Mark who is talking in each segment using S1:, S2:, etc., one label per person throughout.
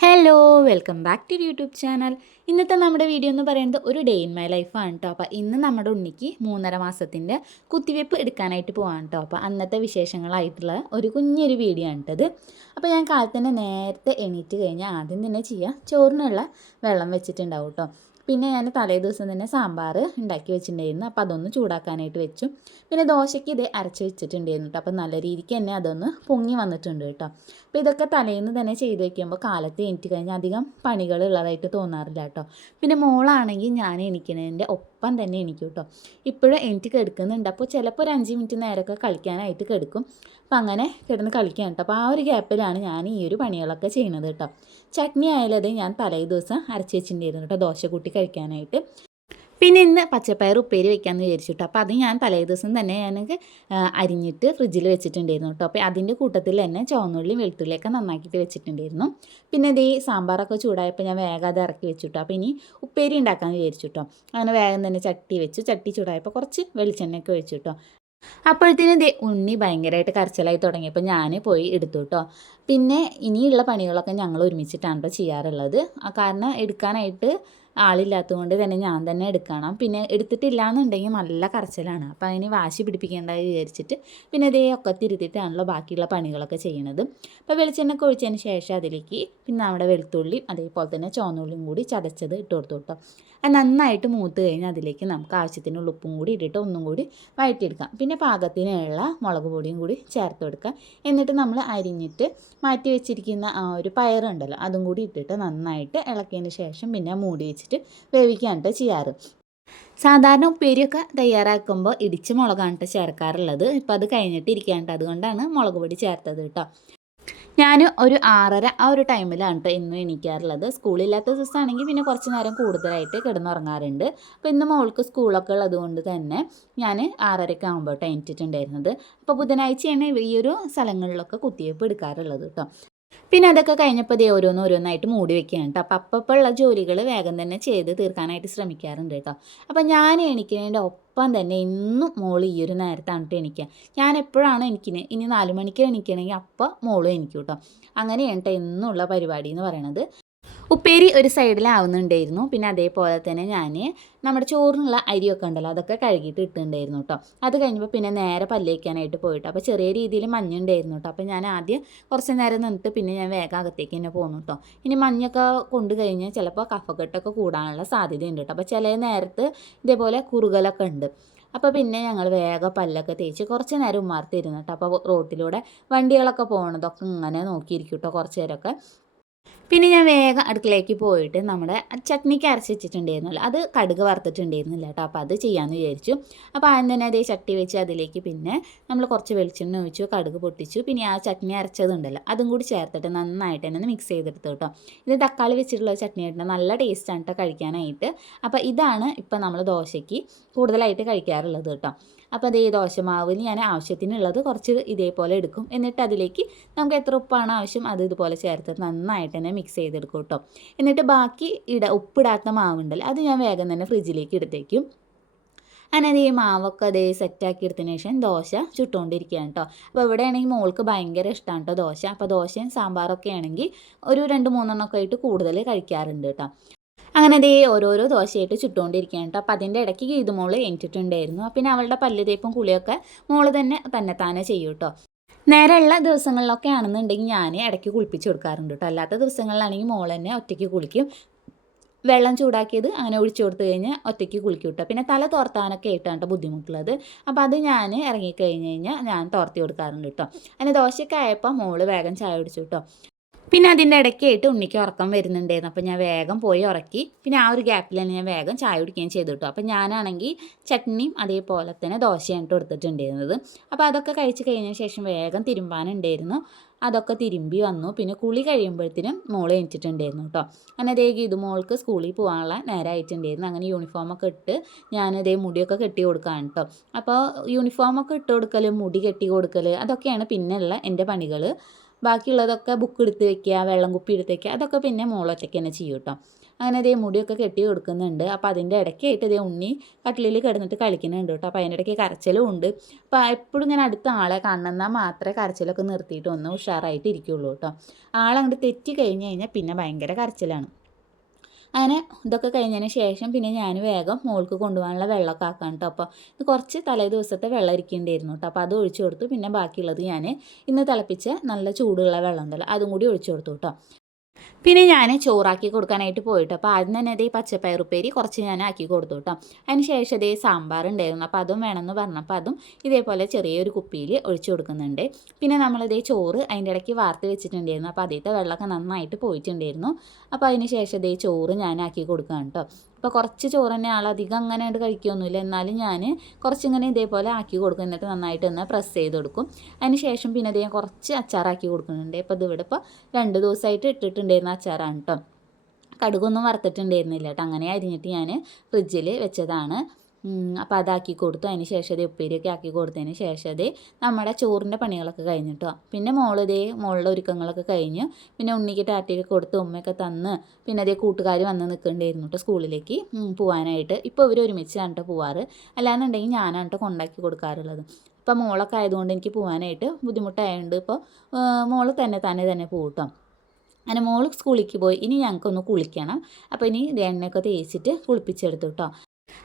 S1: Hello welcome back to YouTube channel ഇന്നത്തെ നമ്മുടെ video എന്ന് പറയുന്നത് ഒരു ഡേ ഇൻ മൈ ലൈഫാണ് കേട്ടോ അപ്പോൾ ഇന്ന് നമ്മുടെ ഉണ്ണിക്ക് മൂന്നര മാസത്തിന്റെ കുത്തിവെപ്പ് എടുക്കാനായിട്ട് പോകാൻ കേട്ടോ അപ്പോൾ അന്നത്തെ വിശേഷങ്ങളായിട്ടുള്ള ഒരു കുഞ്ഞൊരു വീഡിയോ ആണ് കേട്ടത് അപ്പോൾ ഞാൻ കാലത്ത് തന്നെ നേരത്തെ എണീറ്റ് കഴിഞ്ഞാൽ ആദ്യം തന്നെ ചെയ്യുക ചോറിനുള്ള വെള്ളം വെച്ചിട്ടുണ്ടാവും കേട്ടോ പിന്നെ ഞാൻ തലേ ദിവസം തന്നെ സാമ്പാർ ഉണ്ടാക്കി വെച്ചിട്ടുണ്ടായിരുന്നു. അപ്പോൾ അതൊന്ന് ചൂടാക്കാനായിട്ട് വെച്ചു. പിന്നെ ദോശയ്ക്ക് ഇത് അരച്ച് വെച്ചിട്ടുണ്ടായിരുന്നു കേട്ടോ അപ്പോൾ നല്ല രീതിക്ക് തന്നെ അതൊന്ന് പൊങ്ങി വന്നിട്ടുണ്ട് കേട്ടോ അപ്പോൾ ഇതൊക്കെ തലേന്ന് തന്നെ ചെയ്ത് വെക്കുമ്പോൾ കാലത്ത് എനിക്ക് കഴിഞ്ഞാൽ അധികം പണികൾ ഉള്ളതായിട്ട് തോന്നാറില്ല കേട്ടോ പിന്നെ മോളാണെങ്കിൽ ഞാൻ എണീക്കുന്നതിന്റെ ഒപ്പം തന്നെ എണീക്കും കേട്ടോ ഇപ്പോഴും എനിക്ക് കെടുക്കുന്നുണ്ട്. അപ്പോൾ ചിലപ്പോൾ ഒരു അഞ്ച് മിനിറ്റ് നേരമൊക്കെ കളിക്കാനായിട്ട് കെടുക്കും. അപ്പം അങ്ങനെ കിടന്ന് കളിക്കാൻ കേട്ടോ. അപ്പോൾ ആ ഒരു ഗ്യാപ്പിലാണ് ഞാൻ ഈ ഒരു പണികളൊക്കെ ചെയ്യുന്നത് കേട്ടോ. ചട്നി ആയാലത് ഞാൻ തലേ ദിവസം അരച്ച് വെച്ചിട്ടുണ്ടായിരുന്നു കേട്ടോ ദോശ കൂട്ടി കഴിക്കാനായിട്ട്. പിന്നെ ഇന്ന് പച്ചപ്പയർ ഉപ്പേരി വെക്കാമെന്ന് വിചാരിച്ചിട്ടു അപ്പോൾ അത് ഞാൻ തലേ ദിവസം തന്നെ ഞാൻ അരിഞ്ഞിട്ട് ഫ്രിഡ്ജിൽ വെച്ചിട്ടുണ്ടായിരുന്നു കേട്ടോ. അപ്പോൾ അതിന്റെ കൂട്ടത്തിൽ തന്നെ ചുവന്നുള്ളിയും വെളുത്തുള്ളിയൊക്കെ നന്നാക്കിയിട്ട് വെച്ചിട്ടുണ്ടായിരുന്നു. പിന്നെ ഇത് സാമ്പാറൊക്കെ ചൂടായപ്പോൾ ഞാൻ വേഗം അത് ഇറക്കി വെച്ചിട്ടു അപ്പോൾ ഇനി ഉപ്പേരി ഉണ്ടാക്കാമെന്ന് വിചാരിച്ചു കേട്ടോ. അങ്ങനെ വേഗം തന്നെ ചട്ടി വെച്ചു. ചട്ടി ചൂടായപ്പോൾ കുറച്ച് വെളിച്ചെണ്ണയൊക്കെ വെച്ചു കേട്ടോ. അപ്പോഴത്തേനും ദേ ഉണ്ണി ഭയങ്കരമായിട്ട് കരച്ചിലായി തുടങ്ങിയപ്പോൾ ഞാൻ പോയി എടുത്തു കേട്ടോ പിന്നെ ഇനിയുള്ള പണികളൊക്കെ ഞങ്ങൾ ഒരുമിച്ചിട്ടാണ് ചെയ്യാറുള്ളത്. കാരണം എടുക്കാനായിട്ട് ആളില്ലാത്തതുകൊണ്ട് തന്നെ ഞാൻ തന്നെ എടുക്കണം. പിന്നെ എടുത്തിട്ടില്ല എന്നുണ്ടെങ്കിൽ നല്ല കരച്ചിലാണ്. അപ്പോൾ അതിന് വാശി പിടിപ്പിക്കേണ്ട വിചാരിച്ചിട്ട് പിന്നെ ഇതേ ഒക്കെ തിരുത്തിയിട്ടാണല്ലോ ബാക്കിയുള്ള പണികളൊക്കെ ചെയ്യണത്. അപ്പോൾ വെളിച്ചെണ്ണ ഒഴിച്ചതിന് ശേഷം അതിലേക്ക് പിന്നെ നമ്മുടെ വെളുത്തുള്ളി അതേപോലെ തന്നെ ചോന്നുള്ളിയും കൂടി ചതച്ചത് ഇട്ട് കൊടുത്തു കേട്ടോ. അത് നന്നായിട്ട് മൂത്ത് കഴിഞ്ഞാൽ അതിലേക്ക് നമുക്ക് ആവശ്യത്തിനുള്ള ഉപ്പും കൂടി ഇട്ടിട്ട് ഒന്നും കൂടി വഴറ്റിയെടുക്കാം. പിന്നെ പാകത്തിനുള്ള മുളക് പൊടിയും കൂടി ചേർത്ത് കൊടുക്കാം. എന്നിട്ട് നമ്മൾ അരിഞ്ഞിട്ട് മാറ്റി വെച്ചിരിക്കുന്ന ആ ഒരു പയറുണ്ടല്ലോ അതും കൂടി ഇട്ടിട്ട് നന്നായിട്ട് ഇളക്കിയതിന് ശേഷം പിന്നെ മൂടി വെച്ചിട്ട് വേവിക്കാനിട്ട് ചെയ്യാറ്. സാധാരണ ഉപ്പേരിയൊക്കെ തയ്യാറാക്കുമ്പോൾ ഇടിച്ച് മുളകാണ് ചേർക്കാറുള്ളത്. ഇപ്പോൾ അത് കഴിഞ്ഞിട്ട് ഇരിക്കാണ്ട് അതുകൊണ്ടാണ് മുളക് പൊടി ചേർത്തത് കേട്ടോ ഞാൻ ഒരു ആറര ആ ഒരു ടൈമിലാണ് കേട്ടോ ഇന്നും എണീക്കാറുള്ളത്. സ്കൂളില്ലാത്ത ദിവസമാണെങ്കിൽ പിന്നെ കുറച്ച് നേരം കൂടുതലായിട്ട് കിടന്നുറങ്ങാറുണ്ട്. അപ്പോൾ ഇന്ന് മോൾക്ക് സ്കൂളൊക്കെ ഉള്ളത് കൊണ്ട് തന്നെ ഞാൻ ആറരയ്ക്ക് ആകുമ്പോൾ കേട്ടോ എണീറ്റിട്ടുണ്ടായിരുന്നത്. അപ്പോൾ ബുധനാഴ്ചയാണ് ഈ ഒരു സ്ഥലങ്ങളിലൊക്കെ കുത്തിവയ്പ്പ് എടുക്കാറുള്ളത് കേട്ടോ പിന്നെ അതൊക്കെ കഴിഞ്ഞപ്പോൾ ദേ ഓരോന്ന് ഓരോന്നായിട്ട് മൂടി വെക്കുകയാണ് കേട്ടോ. അപ്പം അപ്പപ്പോഴുള്ള ജോലികൾ വേഗം തന്നെ ചെയ്ത് തീർക്കാനായിട്ട് ശ്രമിക്കാറുണ്ട് കേട്ടോ. അപ്പം ഞാൻ എണീക്കുന്നതിന്റെ ഒപ്പം തന്നെ ഇന്നും മോൾ ഈ ഒരു നേരത്താണ് കേട്ടോ എണീക്കുക ഞാൻ എപ്പോഴാണ് എനിക്കിന് ഇനി നാല് മണിക്ക് എണീക്കണമെങ്കിൽ അപ്പം മോളും എനിക്കും കേട്ടോ അങ്ങനെയാണ് കേട്ടോ ഇന്നുള്ള പരിപാടി എന്ന് പറയണത്. ഉപ്പേരി ഒരു സൈഡിലാവുന്നുണ്ടായിരുന്നു പിന്നെ അതേപോലെ തന്നെ ഞാൻ നമ്മുടെ ചോറിനുള്ള അരിയൊക്കെ ഉണ്ടല്ലോ അതൊക്കെ കഴുകിയിട്ട് ഇട്ടുണ്ടായിരുന്നു കേട്ടോ. അത് കഴിഞ്ഞപ്പോൾ പിന്നെ നേരെ പല്ലേക്കാനായിട്ട് പോയിട്ട് അപ്പോൾ ചെറിയ രീതിയിൽ മഞ്ഞുണ്ടായിരുന്നു കേട്ടോ. അപ്പോൾ ഞാൻ ആദ്യം കുറച്ച് നേരം നിന്നിട്ട് പിന്നെ ഞാൻ വേഗം അകത്തേക്ക് തന്നെ പോന്നു കേട്ടോ. ഇനി മഞ്ഞൊക്കെ കൊണ്ടു കഴിഞ്ഞാൽ ചിലപ്പോൾ കഫക്കെട്ടൊക്കെ കൂടാനുള്ള സാധ്യതയുണ്ട് കേട്ടോ. അപ്പോൾ ചില നേരത്ത് ഇതേപോലെ കുറുകലൊക്കെ ഉണ്ട്. അപ്പോൾ പിന്നെ ഞങ്ങൾ വേഗം പല്ലൊക്കെ തേച്ച് കുറച്ച് നേരം ഉമ്മാർത്തിരുന്നു കേട്ടോ. അപ്പോൾ റോട്ടിലൂടെ വണ്ടികളൊക്കെ പോകണതൊക്കെ ഇങ്ങനെ നോക്കിയിരിക്കും കേട്ടോ കുറച്ച് നേരമൊക്കെ. പിന്നെ ഞാൻ വേഗം അടുക്കിലേക്ക് പോയിട്ട് നമ്മുടെ ചട്നിക്ക് അരച്ച് വെച്ചിട്ടുണ്ടായിരുന്നല്ലോ. അത് കടുക് വറുത്തിട്ടുണ്ടായിരുന്നില്ല കേട്ടോ. അപ്പോൾ അത് ചെയ്യാമെന്ന് വിചാരിച്ചു. അപ്പോൾ ആദ്യം തന്നെ അതേ ചട്ടി വെച്ച് അതിലേക്ക് പിന്നെ നമ്മൾ കുറച്ച് വെളിച്ചെണ്ണ ഒഴിച്ചു കടുക് പൊട്ടിച്ചു. പിന്നെ ആ ചട്നി അരച്ചതുണ്ടല്ലോ. അതും കൂടി ചേർത്തിട്ട് നന്നായിട്ട് തന്നെ മിക്സ് ചെയ്തെടുത്തു കേട്ടോ. ഇത് തക്കാളി വെച്ചിട്ടുള്ള ചട്നി ആയിട്ട് നല്ല ടേസ്റ്റാണ് കേട്ടോ കഴിക്കാനായിട്ട്. അപ്പോൾ ഇതാണ് ഇപ്പോൾ നമ്മൾ ദോശയ്ക്ക് കൂടുതലായിട്ട് കഴിക്കാറുള്ളത് കേട്ടോ. അപ്പോൾ അതേ ദോശമാവിൽ ഞാൻ ആവശ്യത്തിനുള്ളത് കുറച്ച് ഇതേപോലെ എടുക്കും. എന്നിട്ട് അതിലേക്ക് നമുക്ക് എത്ര ഉപ്പാണ് ആവശ്യം അത് ഇതുപോലെ ചേർത്ത് നന്നായിട്ട് തന്നെ മിക്സ് ചെയ്തെടുക്കും കേട്ടോ എന്നിട്ട് ബാക്കി ഇട ഉപ്പിടാത്ത മാവുണ്ടല്ലോ അത് ഞാൻ വേഗം തന്നെ ഫ്രിഡ്ജിലേക്ക് എടുത്തേക്കും. അങ്ങനെ ഈ മാവൊക്കെ അതേ സെറ്റാക്കി എടുത്തതിന് ശേഷം ദോശ ചുട്ടുകൊണ്ടിരിക്കുകയാണ് കേട്ടോ അപ്പോൾ ഇവിടെ ആണെങ്കിൽ മോൾക്ക് ഭയങ്കര ഇഷ്ടമാണ് കേട്ടോ ദോശ. അപ്പോൾ ദോശയും സാമ്പാറൊക്കെ ആണെങ്കിൽ ഒരു രണ്ട് മൂന്നെണ്ണമൊക്കെ ആയിട്ട് കൂടുതൽ കഴിക്കാറുണ്ട് കേട്ടോ അങ്ങനെ ദേ ഓരോരോ ദോശയായിട്ട് ചുട്ടുകൊണ്ടിരിക്കുകയാണ് കേട്ടോ. അപ്പോൾ അതിന്റെ ഇടയ്ക്ക് ഗീതുമോൾ എനിച്ചിട്ടുണ്ടായിരുന്നു പിന്നെ അവളുടെ പല്ല് തേപ്പും കുളിയൊക്കെ മോൾ തന്നെ തന്നെത്താനെ ചെയ്യും കേട്ടോ. നേരെയുള്ള ദിവസങ്ങളിലൊക്കെ ആണെന്നുണ്ടെങ്കിൽ ഞാൻ ഇടയ്ക്ക് കുളിപ്പിച്ച് കൊടുക്കാറുണ്ട് കേട്ടോ. അല്ലാത്ത ദിവസങ്ങളിലാണെങ്കിൽ മോൾ തന്നെ ഒറ്റയ്ക്ക് കുളിക്കും. വെള്ളം ചൂടാക്കിയത് അങ്ങനെ ഒഴിച്ചു കൊടുത്തു കഴിഞ്ഞാൽ ഒറ്റയ്ക്ക് കുളിക്കും കേട്ടോ. പിന്നെ തല തോർത്താനൊക്കെ ആയിട്ടാണ് ബുദ്ധിമുട്ടുള്ളത്. അപ്പോൾ അത് ഞാൻ ഇറങ്ങിക്കഴിഞ്ഞ് കഴിഞ്ഞാൽ ഞാൻ തോർത്തി കൊടുക്കാറുണ്ട് കേട്ടോ. അങ്ങനെ ദോശയൊക്കെ ആയപ്പോൾ മോൾ വേഗം ചായ കുടിച്ചു കേട്ടോ. പിന്നെ അതിന്റെ ഇടയ്ക്കായിട്ട് ഉണ്ണിക്ക് ഉറക്കം വരുന്നുണ്ടായിരുന്നു. അപ്പോൾ ഞാൻ വേഗം പോയി ഉറക്കി. പിന്നെ ആ ഒരു ഗ്യാപ്പിൽ തന്നെ ഞാൻ വേഗം ചായ കുടിക്കുകയും ചെയ്തു കേട്ടോ. അപ്പോൾ ഞാനാണെങ്കിൽ ചട്നിയും അതേപോലെ തന്നെ ദോശയാണ് കൊടുത്തിട്ടുണ്ടായിരുന്നത് അപ്പോൾ അതൊക്കെ കഴിച്ച് കഴിഞ്ഞ ശേഷം വേഗം തിരുമ്പാനുണ്ടായിരുന്നു. അതൊക്കെ തിരുമ്പി വന്നു. പിന്നെ കുളി കഴിയുമ്പോഴത്തേനും മോൾ എണിച്ചിട്ടുണ്ടായിരുന്നു കേട്ടോ. അങ്ങനെ അതേ ഇത് മോൾക്ക് സ്കൂളിൽ പോകാനുള്ള നേരമായിട്ടുണ്ടായിരുന്നു അങ്ങനെ യൂണിഫോമൊക്കെ ഇട്ട് ഞാനതേ മുടിയൊക്കെ കെട്ടി കൊടുക്കുകയാണ് കേട്ടോ. അപ്പോൾ യൂണിഫോമൊക്കെ ഇട്ട് കൊടുക്കൽ മുടി കെട്ടി കൊടുക്കൽ അതൊക്കെയാണ് പിന്നെയുള്ള എന്റെ പണികൾ ബാക്കിയുള്ളതൊക്കെ ബുക്ക് എടുത്ത് വെക്കുക വെള്ളം കുപ്പി എടുത്ത് വെക്കുക അതൊക്കെ പിന്നെ മോളൊറ്റയ്ക്ക് തന്നെ ചെയ്യും കേട്ടോ. അങ്ങനെ ഇതേ മുടിയൊക്കെ കെട്ടി കൊടുക്കുന്നുണ്ട്. അപ്പോൾ അതിന്റെ ഇടയ്ക്കായിട്ട് ഇതേ ഉണ്ണി കട്ടിലിൽ കിടന്നിട്ട് കളിക്കുന്നുണ്ട് കേട്ടോ. അപ്പോൾ അതിന്റെ ഇടയ്ക്ക് കരച്ചിലും ഉണ്ട്. അപ്പോൾ എപ്പോഴും ഇങ്ങനെ അടുത്ത ആളെ കാണുന്നാൽ മാത്രമേ കരച്ചിലൊക്കെ നിർത്തിയിട്ട് ഒന്ന് ഉഷാറായിട്ട് ഇരിക്കുകയുള്ളൂ കേട്ടോ. ആളങ്ങോട്ട് തെറ്റി കഴിഞ്ഞ് കഴിഞ്ഞാൽ പിന്നെ ഭയങ്കര കരച്ചിലാണ്. അങ്ങനെ ഇതൊക്കെ കഴിഞ്ഞതിന് ശേഷം പിന്നെ ഞാൻ വേഗം മോൾക്ക് കൊണ്ടുപോകാനുള്ള വെള്ളമൊക്കെ ആക്കാൻ കേട്ടോ അപ്പോൾ ഇത് കുറച്ച് തലേ ദിവസത്തെ വെള്ളം ഇരിക്കേണ്ടിയിരുന്നു കേട്ടോ അപ്പോൾ അത് ഒഴിച്ചു കൊടുത്തു. പിന്നെ ബാക്കിയുള്ളത് ഞാൻ ഇന്ന് തിളപ്പിച്ച നല്ല ചൂടുള്ള വെള്ളം ഉണ്ടല്ലോ അതും കൂടി ഒഴിച്ചു കൊടുത്തു കേട്ടോ പിന്നെ ഞാൻ ചോറാക്കി കൊടുക്കാനായിട്ട് പോയിട്ട്. അപ്പോൾ ആദ്യം തന്നെ അതേ പച്ചപ്പയറുപ്പേരി കുറച്ച് ഞാൻ ആക്കി കൊടുത്തു കേട്ടോ അതിന് ശേഷം അതേ സാമ്പാർ ഉണ്ടായിരുന്നു. അപ്പോൾ അതും വേണമെന്ന് പറഞ്ഞപ്പോൾ അതും ഇതേപോലെ ചെറിയൊരു കുപ്പിയിൽ ഒഴിച്ചു കൊടുക്കുന്നുണ്ട്. പിന്നെ നമ്മളിതേ ചോറ് അതിന്റെ ഇടയ്ക്ക് വാർത്ത് വെച്ചിട്ടുണ്ടായിരുന്നു. അപ്പോൾ ആദ്യത്തെ വെള്ളമൊക്കെ നന്നായിട്ട് പോയിട്ടുണ്ടായിരുന്നു. അപ്പോൾ അതിന് ശേഷം ഇതേ ചോറ് ഞാൻ ആക്കി കൊടുക്കുകയാണ് കേട്ടോ ഇപ്പോൾ കുറച്ച് ചോറ് തന്നെ ആൾ അധികം അങ്ങനെ ആയിട്ട് കഴിക്കുകയൊന്നുമില്ല എന്നാലും ഞാൻ കുറച്ചിങ്ങനെ ഇതേപോലെ ആക്കി കൊടുക്കും. എന്നിട്ട് നന്നായിട്ട് ഒന്ന് പ്രസ് ചെയ്ത് കൊടുക്കും. അതിന് ശേഷം പിന്നെ ഞാൻ കുറച്ച് അച്ചാറാക്കി കൊടുക്കുന്നുണ്ട്. ഇപ്പോൾ ഇതിവിടെ ഇപ്പോൾ രണ്ട് ദിവസമായിട്ട് ഇട്ടിട്ടുണ്ടായിരുന്ന അച്ചാറാണ് കേട്ടോ കടുകൊന്നും വറുത്തിട്ടുണ്ടായിരുന്നില്ല കേട്ടോ അങ്ങനെ അരിഞ്ഞിട്ട് ഞാൻ ഫ്രിഡ്ജിൽ വെച്ചതാണ്. അപ്പോൾ അതാക്കി കൊടുത്തു. അതിന് ശേഷം അത് ഉപ്പേരിയൊക്കെ ആക്കി കൊടുത്തതിന് ശേഷം അത് നമ്മുടെ ചോറിന്റെ പണികളൊക്കെ കഴിഞ്ഞിട്ടോ പിന്നെ മോളിതേ മോളുടെ ഒരുക്കങ്ങളൊക്കെ കഴിഞ്ഞ്. പിന്നെ ഉണ്ണിക്ക് ടാറ്റയൊക്കെ കൊടുത്ത് ഉമ്മയൊക്കെ തന്ന് പിന്നെ അതേ കൂട്ടുകാർ വന്ന് നിൽക്കേണ്ടിയിരുന്നു കേട്ടോ സ്കൂളിലേക്ക്. പോകാനായിട്ട് ഇപ്പോൾ ഇവർ ഒരുമിച്ചാണ് കേട്ടോ പോവാറ്. അല്ലാന്നുണ്ടെങ്കിൽ ഞാനാണ് കേട്ടോ കൊണ്ടാക്കി കൊടുക്കാറുള്ളത്. ഇപ്പം മോളൊക്കെ ആയതുകൊണ്ട് എനിക്ക് പോകാനായിട്ട് ബുദ്ധിമുട്ടായതുകൊണ്ട് ഇപ്പോൾ മോൾ തന്നെ തന്നെ തന്നെ പോകട്ടോ അങ്ങനെ മോൾ സ്കൂളിലേക്ക് പോയി. ഇനി ഞങ്ങൾക്കൊന്ന് കുളിക്കണം. അപ്പോൾ ഇനി എണ്ണയൊക്കെ തേച്ചിട്ട് കുളിപ്പിച്ചെടുത്തു കേട്ടോ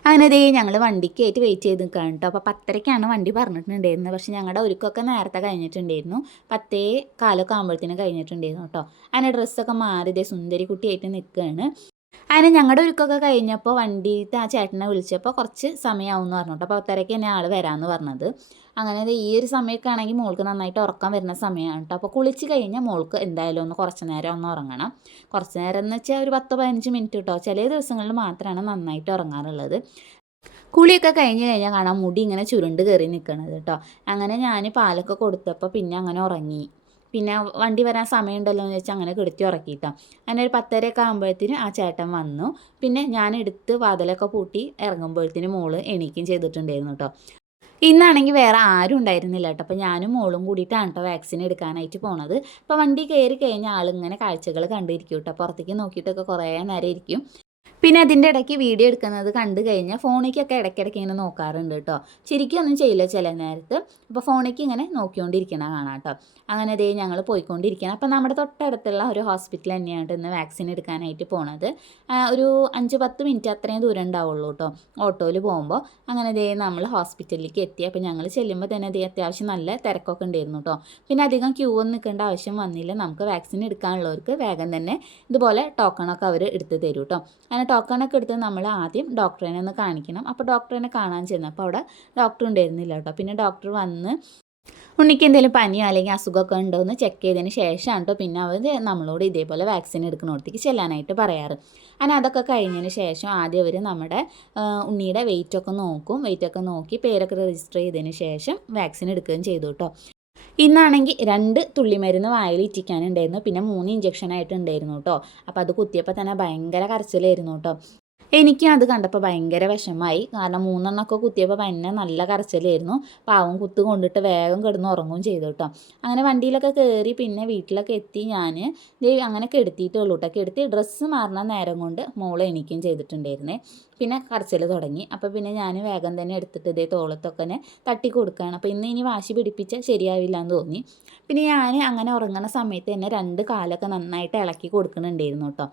S1: അങ്ങനെ ദേ ഞങ്ങൾ വണ്ടിക്കായിട്ട് വെയിറ്റ് ചെയ്ത് നിൽക്കുകയാണ് കേട്ടോ അപ്പോൾ പത്തരയ്ക്കാണ് വണ്ടി പറഞ്ഞിട്ടുണ്ടായിരുന്നത്. പക്ഷേ ഞങ്ങളുടെ ഒരുക്കൊക്കെ നേരത്തെ കഴിഞ്ഞിട്ടുണ്ടായിരുന്നു. പത്തേ കാലൊക്കെ ആകുമ്പോഴത്തേനും കഴിഞ്ഞിട്ടുണ്ടായിരുന്നു കേട്ടോ അങ്ങനെ ഡ്രസ്സൊക്കെ മാറി ദേ സുന്ദരി കുട്ടിയായിട്ട് നിൽക്കുകയാണ് അങ്ങനെ ഞങ്ങളുടെ ഒരുക്കൊക്കെ കഴിഞ്ഞപ്പോൾ വണ്ടിയിലത്തെ ആ ചേട്ടനെ വിളിച്ചപ്പോൾ കുറച്ച് സമയമാവും എന്ന് പറഞ്ഞു കേട്ടോ പത്തരയ്ക്ക് തന്നെ ആൾ വരാമെന്ന് പറഞ്ഞത്. അങ്ങനെ ഈ ഒരു സമയമൊക്കെ ആണെങ്കിൽ മോൾക്ക് നന്നായിട്ട് ഉറക്കം വരുന്ന സമയമാണ് കേട്ടോ അപ്പോൾ കുളിച്ച് കഴിഞ്ഞാൽ മോൾക്ക് എന്തായാലും ഒന്ന് കുറച്ച് നേരം ഒന്ന് ഉറങ്ങണം കുറച്ച് നേരം എന്ന് വെച്ചാൽ ഒരു പത്ത് പതിനഞ്ച് മിനിറ്റ് കേട്ടോ ചില ദിവസങ്ങളിൽ മാത്രമാണ് നന്നായിട്ട് ഉറങ്ങാറുള്ളത് കുളിയൊക്കെ കഴിഞ്ഞ് കഴിഞ്ഞാൽ കാണാം മുടി ഇങ്ങനെ ചുരുണ്ട് കയറി നിൽക്കണത് കേട്ടോ അങ്ങനെ ഞാൻ പാലൊക്കെ കൊടുത്തപ്പോൾ പിന്നെ അങ്ങനെ ഉറങ്ങി പിന്നെ വണ്ടി വരാൻ സമയമുണ്ടല്ലോ എന്ന് വെച്ചാൽ അങ്ങനെ കിടത്തി ഉറക്കിയിട്ടോ. അങ്ങനെ ഒരു പത്തരയൊക്കെ ആകുമ്പോഴത്തേനും ആ ചേട്ടൻ വന്നു. പിന്നെ ഞാൻ എടുത്ത് വാതിലൊക്കെ പൂട്ടി ഇറങ്ങുമ്പോഴത്തേനും മോൾ എണീക്കും ചെയ്തിട്ടുണ്ടായിരുന്നു കേട്ടോ. ഇന്നാണെങ്കിൽ വേറെ ആരും ഉണ്ടായിരുന്നില്ല കേട്ടോ. അപ്പോൾ ഞാനും മോളും കൂടിയിട്ടാണ് കേട്ടോ വാക്സിൻ എടുക്കാനായിട്ട് പോണത്. അപ്പോൾ വണ്ടി കയറി കഴിഞ്ഞാൽ ആളിങ്ങനെ കാഴ്ചകൾ കണ്ടിരിക്കും കേട്ടോ. പുറത്തേക്ക് നോക്കിയിട്ടൊക്കെ കുറേ നേരം ഇരിക്കും. പിന്നെ അതിന്റെ ഇടയ്ക്ക് വീഡിയോ എടുക്കുന്നത് കണ്ടു കഴിഞ്ഞാൽ ഫോണിലേക്കൊക്കെ ഇടയ്ക്കിടയ്ക്ക് ഇങ്ങനെ നോക്കാറുണ്ട് കേട്ടോ. ശരിക്കും ഒന്നും ചെയ്യില്ല ചില നേരത്ത്. അപ്പോൾ ഫോണിലേക്ക് ഇങ്ങനെ നോക്കിക്കൊണ്ടിരിക്കണ കാണാം കേട്ടോ. അങ്ങനെ അതേ ഞങ്ങൾ പോയിക്കൊണ്ടിരിക്കണം അപ്പോൾ നമ്മുടെ തൊട്ടടുത്തുള്ള ഒരു ഹോസ്പിറ്റൽ തന്നെയാണ് ഇന്ന് വാക്സിൻ എടുക്കാനായിട്ട് പോണത്. ഒരു അഞ്ച് പത്ത് മിനിറ്റ് അത്രയും ദൂരം ഉണ്ടാവുള്ളൂ കേട്ടോ ഓട്ടോയിൽ പോകുമ്പോൾ അങ്ങനെ അതേ നമ്മൾ ഹോസ്പിറ്റലിലേക്ക് എത്തി. അപ്പോൾ ഞങ്ങൾ ചെല്ലുമ്പോൾ തന്നെ അതേ അത്യാവശ്യം നല്ല തിരക്കൊക്കെ ഉണ്ടായിരുന്നു കേട്ടോ. പിന്നെ അധികം ക്യൂ ഒന്നും നിൽക്കേണ്ട ആവശ്യം വന്നില്ല. നമുക്ക് വാക്സിൻ എടുക്കാനുള്ളവർക്ക് വേഗം തന്നെ ഇതുപോലെ ടോക്കണൊക്കെ അവർ എടുത്ത് തരും കേട്ടോ. അങ്ങനെ ടോക്കണൊക്കെ എടുത്ത് നമ്മൾ ആദ്യം ഡോക്ടറിനെ ഒന്ന് കാണിക്കണം. അപ്പോൾ ഡോക്ടറിനെ കാണാൻ ചെന്നു. അപ്പോൾ അവിടെ ഡോക്ടർ ഉണ്ടായിരുന്നില്ല കേട്ടോ. പിന്നെ ഡോക്ടർ വന്ന് ഉണ്ണിക്ക് എന്തെങ്കിലും പനിയോ അല്ലെങ്കിൽ അസുഖമൊക്കെ ഉണ്ടോ എന്ന് ചെക്ക് ചെയ്തതിന് ശേഷമാണ് കേട്ടോ പിന്നെ അവർ നമ്മളോട് ഇതേപോലെ വാക്സിൻ എടുക്കുന്നിടത്തേക്ക് ചെല്ലാനായിട്ട് പറയാറ്. അങ്ങനെ അതൊക്കെ കഴിഞ്ഞതിന് ശേഷം ആദ്യം അവർ നമ്മുടെ ഉണ്ണിയുടെ വെയിറ്റൊക്കെ നോക്കും. വെയിറ്റൊക്കെ നോക്കി പേരൊക്കെ രജിസ്റ്റർ ചെയ്തതിന് ശേഷം വാക്സിൻ എടുക്കുകയും ചെയ്തു കേട്ടോ. ഇന്നാണെങ്കിൽ രണ്ട് തുള്ളി തുള്ളിമരുന്ന് വായിൽ ഇറ്റിക്കാനുണ്ടായിരുന്നു പിന്നെ മൂന്ന് ഇഞ്ചക്ഷൻ ആയിട്ടുണ്ടായിരുന്നു കേട്ടോ അപ്പോൾ അത് കുത്തിയപ്പോൾ തന്നെ ഭയങ്കര കരച്ചിലായിരുന്നു കേട്ടോ എനിക്കും അത് കണ്ടപ്പോൾ ഭയങ്കര വിഷമമായി. കാരണം മൂന്നെണ്ണമൊക്കെ കുത്തിയപ്പോൾ തന്നെ നല്ല കരച്ചിലായിരുന്നു. പാവം കുത്ത് കൊണ്ടിട്ട് വേഗം കിടന്ന് ഉറങ്ങും ചെയ്തു കേട്ടോ. അങ്ങനെ വണ്ടിയിലൊക്കെ കയറി പിന്നെ വീട്ടിലൊക്കെ എത്തി ഞാൻ അങ്ങനെ കെടുത്തിയിട്ടേ ഉള്ളൂ കേട്ടോ. കെടുത്തി ഡ്രസ്സ് മാറുന്ന നേരം കൊണ്ട് മോളെ എനിക്കും ചെയ്തിട്ടുണ്ടായിരുന്നേ. പിന്നെ കരച്ചിൽ തുടങ്ങി. അപ്പോൾ പിന്നെ ഞാൻ വേഗം തന്നെ എടുത്തിട്ട് ഇതേ തോളത്തൊക്കെ തട്ടി കൊടുക്കുകയാണ്. അപ്പോൾ ഇന്ന് ഇനി വാശി പിടിപ്പിച്ച ശരിയാവില്ല എന്ന് തോന്നി. പിന്നെ ഞാൻ അങ്ങനെ ഉറങ്ങുന്ന സമയത്ത് തന്നെ രണ്ട് കാലൊക്കെ നന്നായിട്ട് ഇളക്കി കൊടുക്കുന്നുണ്ടായിരുന്നു കേട്ടോ.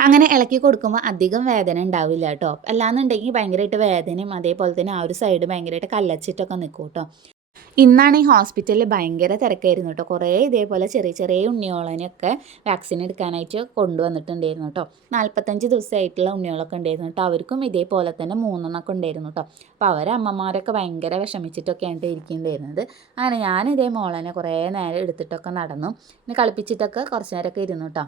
S1: അങ്ങനെ ഇളക്കി കൊടുക്കുമ്പോൾ അധികം വേദന ഉണ്ടാവില്ല കേട്ടോ അല്ലാന്നുണ്ടെങ്കിൽ ഭയങ്കരമായിട്ട് വേദനയും അതേപോലെ തന്നെ ആ ഒരു സൈഡ് ഭയങ്കരമായിട്ട് കല്ലച്ചിട്ടൊക്കെ നിൽക്കും കേട്ടോ ഇന്നാണ് ഈ ഹോസ്പിറ്റലിൽ ഭയങ്കര തിരക്കായിരുന്നു കേട്ടോ കുറേ ഇതേപോലെ ചെറിയ ചെറിയ ഉണ്ണിയോളനെയൊക്കെ വാക്സിൻ എടുക്കാനായിട്ട് കൊണ്ടുവന്നിട്ടുണ്ടായിരുന്നു കേട്ടോ നാൽപ്പത്തഞ്ച് ദിവസമായിട്ടുള്ള ഉണ്ണിയോളൊക്കെ ഉണ്ടായിരുന്നു കേട്ടോ അവർക്കും ഇതേപോലെ തന്നെ മൂന്നെണ്ണമൊക്കെ ഉണ്ടായിരുന്നു കേട്ടോ അപ്പോൾ അവരെ അമ്മമാരൊക്കെ ഭയങ്കര വിഷമിച്ചിട്ടൊക്കെയാണ് ഇരിക്കുന്നുണ്ടായിരുന്നത്. അങ്ങനെ ഞാൻ ഇതേ മോളനെ കുറേ നേരം എടുത്തിട്ടൊക്കെ നടന്നു. പിന്നെ കളിപ്പിച്ചിട്ടൊക്കെ കുറച്ച് നേരമൊക്കെ ഇരുന്നു കേട്ടോ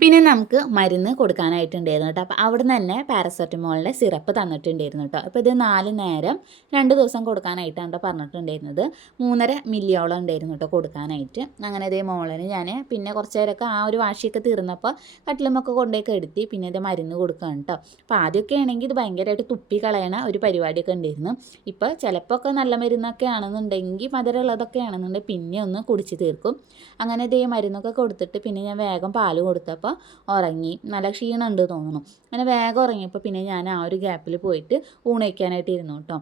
S1: പിന്നെ നമുക്ക് മരുന്ന് കൊടുക്കാനായിട്ടുണ്ടായിരുന്നു കേട്ടോ. അപ്പോൾ അവിടെ നിന്ന് തന്നെ പാരസെറ്റമോളിന്റെ സിറപ്പ് തന്നിട്ടുണ്ടായിരുന്നു കേട്ടോ. അപ്പോൾ ഇത് നാല് നേരം രണ്ട് ദിവസം കൊടുക്കാനായിട്ടാണ് കേട്ടോ പറഞ്ഞിട്ടുണ്ടായിരുന്നത്. മൂന്നര മില്ലിയോളം ഉണ്ടായിരുന്നു കേട്ടോ കൊടുക്കാനായിട്ട്. അങ്ങനെ ഇതേ മോളിന് ഞാൻ പിന്നെ കുറച്ച് നേരമൊക്കെ ആ ഒരു വാശിയൊക്കെ തീർന്നപ്പോൾ കട്ടിലുമൊക്കെ കൊണ്ടേക്ക് എടുത്തി പിന്നെ ഇത് മരുന്ന് കൊടുക്കുകയാണ് കേട്ടോ അപ്പോൾ ആദ്യമൊക്കെ ആണെങ്കിൽ ഇത് ഭയങ്കരമായിട്ട് തുപ്പി കളയണ ഒരു പരിപാടിയൊക്കെ ഉണ്ടായിരുന്നു. ഇപ്പോൾ ചിലപ്പോൾ ഒക്കെ നല്ല മരുന്നൊക്കെ ആണെന്നുണ്ടെങ്കിൽ മധുരമുള്ളതൊക്കെ ആണെന്നുണ്ടെങ്കിൽ പിന്നെ ഒന്ന് കുടിച്ച് തീർക്കും. അങ്ങനെ ഇതേ മരുന്നൊക്കെ കൊടുത്തിട്ട് പിന്നെ ഞാൻ വേഗം പാൽ കൊടുത്തപ്പോൾ ഉറങ്ങി. നല്ല ക്ഷീണമുണ്ട് തോന്നുന്നു. അങ്ങനെ വേഗം ഉറങ്ങിയപ്പോൾ പിന്നെ ഞാൻ ആ ഒരു ഗ്യാപ്പിൽ പോയിട്ട് ഊണയ്ക്കാനായിട്ട് ഇരുന്നു കേട്ടോ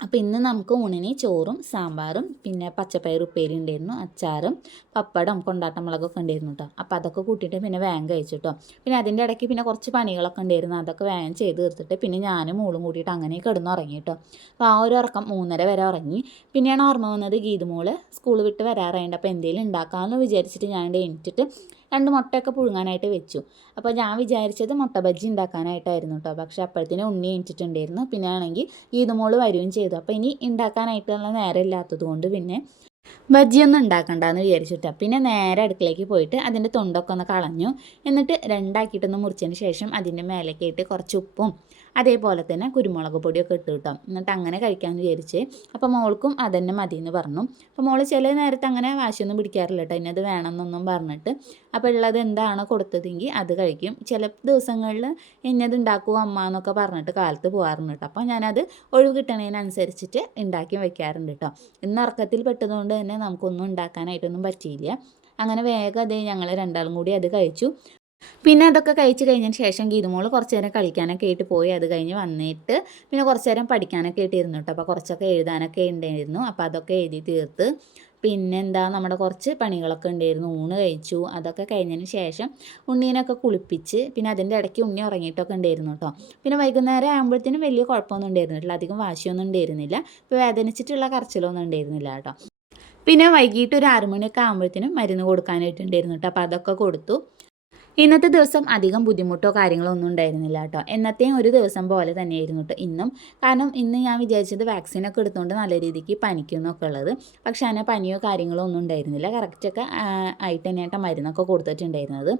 S1: അപ്പോൾ ഇന്ന് നമുക്ക് ഊണിന് ചോറും സാമ്പാറും പിന്നെ പച്ചപ്പയർ ഉപ്പേരി ഉണ്ടായിരുന്നു അച്ചാറും പപ്പടം കൊണ്ടാട്ടമുളകൊക്കെ ഉണ്ടായിരുന്നു കേട്ടോ അപ്പോൾ അതൊക്കെ കൂട്ടിയിട്ട് പിന്നെ വേഗം കഴിച്ചു കേട്ടോ പിന്നെ അതിന്റെ ഇടയ്ക്ക് പിന്നെ കുറച്ച് പണികളൊക്കെ ഉണ്ടായിരുന്നു അതൊക്കെ വേഗം ചെയ്ത് തീർത്തിട്ട് പിന്നെ ഞാനും മൂളും കൂടിയിട്ട് അങ്ങനെ കിടന്ന് ഉറങ്ങി കേട്ടോ അപ്പോൾ ആ ഒരു ഉറക്കം മൂന്നര വരെ ഉറങ്ങി. പിന്നെയാണ് ഓർമ്മ വന്നത് ഗീതുമോൾ സ്കൂൾ വിട്ട് വരാറായിട്ട് അപ്പോൾ എന്തെങ്കിലും ഉണ്ടാക്കാമെന്ന് വിചാരിച്ചിട്ട് ഞാൻ എണീറ്റിട്ട് രണ്ട് മുട്ടയൊക്കെ പുഴുങ്ങാനായിട്ട് വെച്ചു. അപ്പോൾ ഞാൻ വിചാരിച്ചത് മുട്ട ബജ്ജി ഉണ്ടാക്കാനായിട്ടായിരുന്നു കേട്ടോ പക്ഷേ അപ്പോഴത്തേനും ഉണ്ണി എണിച്ചിട്ടുണ്ടായിരുന്നു. പിന്നെ ആണെങ്കിൽ ഈദുമോൾ വരികയും ചെയ്തു. അപ്പോൾ ഇനി ഉണ്ടാക്കാനായിട്ടുള്ള നേരം ഇല്ലാത്തത് കൊണ്ട് പിന്നെ ബജ്ജിയൊന്നും ഉണ്ടാക്കണ്ടെന്ന് വിചാരിച്ചിട്ടാണ് പിന്നെ നേരെ അടുക്കളയ്ക്ക് പോയിട്ട് അതിന്റെ തൊണ്ടൊക്കെ ഒന്ന് കളഞ്ഞു. എന്നിട്ട് രണ്ടാക്കിയിട്ടൊന്ന് മുറിച്ചതിന് ശേഷം അതിന്റെ മേലേക്കായിട്ട് കുറച്ച് ഉപ്പും അതേപോലെ തന്നെ കുരുമുളക് പൊടിയൊക്കെ ഇട്ട് കിട്ടാം. എന്നിട്ട് അങ്ങനെ കഴിക്കാൻ വിചാരിച്ച് അപ്പോൾ മോൾക്കും അതന്നെ മതി എന്ന് പറഞ്ഞു. അപ്പോൾ മോൾ ചില നേരത്തെ അങ്ങനെ വാശിയൊന്നും പിടിക്കാറില്ല കേട്ടോ. അത് വേണമെന്നൊന്നും പറഞ്ഞിട്ട്. അപ്പോൾ ഉള്ളത് എന്താണോ കൊടുത്തതെങ്കിൽ അത് കഴിക്കും. ചില ദിവസങ്ങളിൽ ഇന്നത് ഉണ്ടാക്കുമോ അമ്മ എന്നൊക്കെ പറഞ്ഞിട്ട് കാലത്ത് പോകാറുണ്ട് കേട്ടോ. അപ്പോൾ ഞാനത് ഒഴിവ് കിട്ടണതിനനുസരിച്ചിട്ട് ഉണ്ടാക്കി വെക്കാറുണ്ട് കേട്ടോ. ഇന്ന് ഉറക്കത്തിൽ പെട്ടതുകൊണ്ട് തന്നെ നമുക്കൊന്നും ഉണ്ടാക്കാനായിട്ടൊന്നും പറ്റിയില്ല. അങ്ങനെ വേഗം അതേ ഞങ്ങൾ രണ്ടാളും കൂടി അത് കഴിച്ചു. പിന്നെ അതൊക്കെ കഴിച്ച് കഴിഞ്ഞതിന് ശേഷം ഗീതുമോൾ കുറച്ച് നേരം കളിക്കാനൊക്കെ ആയിട്ട് പോയി. അത് കഴിഞ്ഞ് വന്നിട്ട് പിന്നെ കുറച്ച് നേരം പഠിക്കാനൊക്കെ ആയിട്ട് ഇരുന്നു കേട്ടോ. അപ്പോൾ കുറച്ചൊക്കെ എഴുതാനൊക്കെ ഉണ്ടായിരുന്നു. അപ്പോൾ അതൊക്കെ എഴുതി തീർത്ത് പിന്നെന്താ നമ്മുടെ കുറച്ച് പണികളൊക്കെ ഉണ്ടായിരുന്നു. ഊണ് കഴിച്ചു. അതൊക്കെ കഴിഞ്ഞതിന് ശേഷം ഉണ്ണീനൊക്കെ കുളിപ്പിച്ച് പിന്നെ അതിന്റെ ഇടയ്ക്ക് ഉണ്ണി ഉറങ്ങിയിട്ടൊക്കെ ഉണ്ടായിരുന്നു കേട്ടോ. പിന്നെ വൈകുന്നേരം ആകുമ്പോഴത്തേനും വലിയ കുഴപ്പമൊന്നും ഉണ്ടായിരുന്നില്ല അധികം വാശിയൊന്നും ഉണ്ടായിരുന്നില്ല. ഇപ്പോൾ വേദനിച്ചിട്ടുള്ള കറച്ചിലൊന്നും ഉണ്ടായിരുന്നില്ല കേട്ടോ. പിന്നെ വൈകിട്ട് ഒരു ആറുമണിയൊക്കെ ആകുമ്പോഴത്തേനും മരുന്ന് കൊടുക്കാനായിട്ടുണ്ടായിരുന്നു കേട്ടോ. അപ്പോൾ അതൊക്കെ കൊടുത്തു. ഇന്നത്തെ ദിവസം അധികം ബുദ്ധിമുട്ടോ കാര്യങ്ങളോ ഒന്നും ഉണ്ടായിരുന്നില്ല കേട്ടോ. എന്നത്തെയും ഒരു ദിവസം പോലെ തന്നെയായിരുന്നു കേട്ടോ ഇന്നും. കാരണം ഇന്ന് ഞാൻ വിചാരിച്ചത് വാക്സിനൊക്കെ എടുത്തുകൊണ്ട് നല്ല രീതിക്ക് പനിക്കുന്നൊക്കെ ഉള്ളത്. പക്ഷേ അതിനെ പനിയോ കാര്യങ്ങളോ ഒന്നും ഉണ്ടായിരുന്നില്ല. കറക്റ്റൊക്കെ ആയിട്ട് തന്നെയായിട്ട് മരുന്നൊക്കെ കൊടുത്തിട്ടുണ്ടായിരുന്നത്.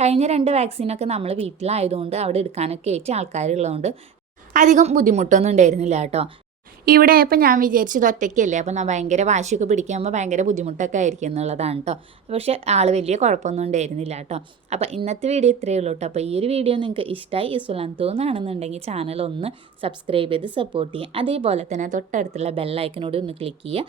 S1: കഴിഞ്ഞ രണ്ട് വാക്സിനൊക്കെ നമ്മൾ വീട്ടിലായതുകൊണ്ട് അവിടെ എടുക്കാനൊക്കെ ആയിട്ട് ആൾക്കാരുള്ളതുകൊണ്ട് അധികം ബുദ്ധിമുട്ടൊന്നും ഉണ്ടായിരുന്നില്ല കേട്ടോ. ഇവിടെ ഇപ്പം ഞാൻ വിചാരിച്ചത് ഒറ്റയ്ക്കല്ലേ അപ്പം ഞാൻ ഭയങ്കര വാശിയൊക്കെ പിടിക്കുമ്പോൾ ഭയങ്കര ബുദ്ധിമുട്ടൊക്കെ ആയിരിക്കും എന്നുള്ളതാണ് കേട്ടോ പക്ഷേ ആൾ വലിയ കുഴപ്പമൊന്നും ഉണ്ടായിരുന്നില്ല കേട്ടോ അപ്പോൾ ഇന്നത്തെ വീഡിയോ ഇത്രയേ ഉള്ളൂ കേട്ടോ അപ്പോൾ ഈ ഒരു വീഡിയോ നിങ്ങൾക്ക് ഇഷ്ടമായി യൂസ്ഫുൾ തോന്നുകയാണെന്നുണ്ടെങ്കിൽ ചാനൽ ഒന്ന് സബ്സ്ക്രൈബ് ചെയ്ത് സപ്പോർട്ട് ചെയ്യുക. അതേപോലെ തന്നെ തൊട്ടടുത്തുള്ള ബെല്ലൈക്കനോട് ഒന്ന് ക്ലിക്ക് ചെയ്യുക.